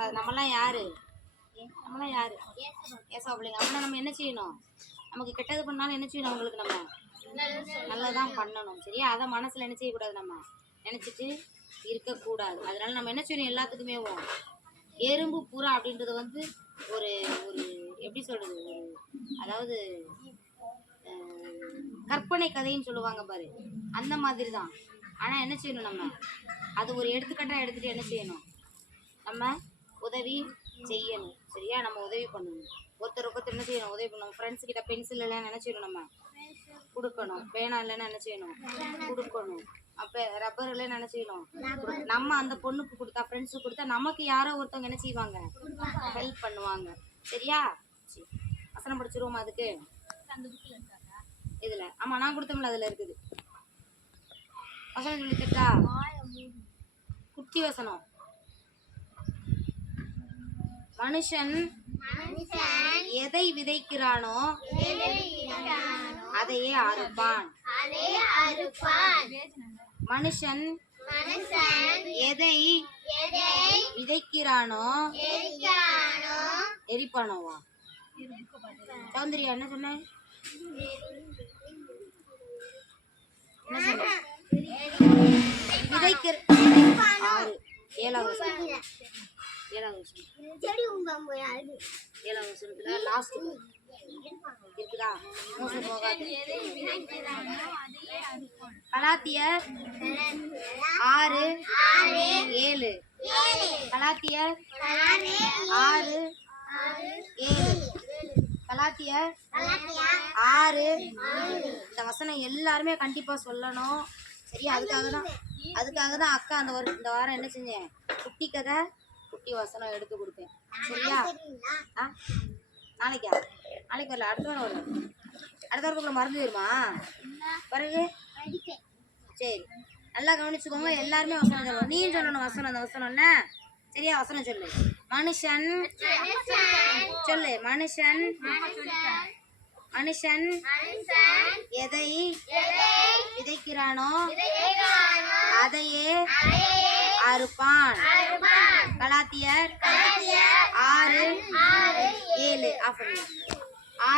கூடாது. நம்மலாம் யாரு? ஏசா பிள்ளைங்க. அப்படின்னா நம்ம என்ன செய்யணும்? நமக்கு கெட்டது பண்ணாலும் என்ன செய்யணும்? அவங்களுக்கு நம்ம நல்லதான் பண்ணணும். சரியா? அதை மனசுல என்ன செய்யக்கூடாது? நம்ம நினைச்சிட்டு இருக்கக்கூடாது. அதனால நம்ம என்ன செய்யணும்? எல்லாத்துக்குமே எறும்பு புறா அப்படின்றது ஒரு ஒரு எப்படி சொல்றது, அதாவது கற்பனை கதைன்னு சொல்லுவாங்க பாரு, அந்த மாதிரி தான். ஆனால் என்ன செய்யணும்? நம்ம அது ஒரு எடுத்துக்காட்டாக எடுத்துகிட்டு என்ன செய்யணும்? நம்ம உதவி செய்யணும். சரியா? நம்ம உதவி பண்ணணும். ஒருத்தர் என்ன செய்யணும்? உதவி பண்ணணும். ஃப்ரெண்ட்ஸ் கிட்ட பென்சில் இல்லைன்னு என்ன செய்யணும்? நம்ம கொடுக்கணும். பேனா இல்லைன்னு என்ன செய்யணும்? கொடுக்கணும். அப்போ ரப்பர் இல்லைன்னு என்ன செய்யணும்? நம்ம அந்த பொண்ணுக்கு கொடுத்தா, ஃப்ரெண்ட்ஸுக்கு கொடுத்தா நமக்கு யாரோ ஒருத்தவங்க என்ன செய்வாங்க? ஹெல்ப் பண்ணுவாங்க. சரியா? சரி, வசனம் படிச்சிருவோமா? அதுக்கு இதுல ஆமா நான் கொடுத்தோம்ல, அதுல இருக்குது. வசனம் சொல்லித்தட்டா? குட்டி வசனம். மனுஷன் எதை விதைக்கிறானோ அதையே அறுப்பான். மனுஷன் எதை விதைக்கிறானோ எரிப்பானோவா? சௌந்தர்யா என்ன சொன்ன? விதைக்கிற 7வது வசனத்துல லாஸ்ட் இருக்குதா? மோசம் போகாது. கலாத்தியர் 6:7. கலாத்தியர் 6:7. கலாத்தியர் 6. இந்த வசனம் எல்லாருமே கண்டிப்பா சொல்லணும். சரியா? அதுக்காக தான் அக்கா இந்த வாரம் என்ன செஞ்சேன்? குட்டி கதை, குட்டி வசனம் எடுத்து கொடுத்தேன். சரியா? நாளைக்கு வரல, அடுத்த வாரம் வரும். அடுத்த வாரத்துக்குள்ள மறந்து போயிருமா பிறகு? சரி, நல்லா கவனிச்சுக்கோங்க. எல்லாருமே வசனம் சொல்லணும். நீயும் சொல்லணும் வசனம். அந்த வசனம் என்ன? சரியா? வசனம் சொல்லு. மனுஷன் சொல்லு. மனுஷன் எதை விதைக்கிறானோ அதையே அறுப்பான். கலாத்தியர் 6:7. ஆஃப் பண்ணு.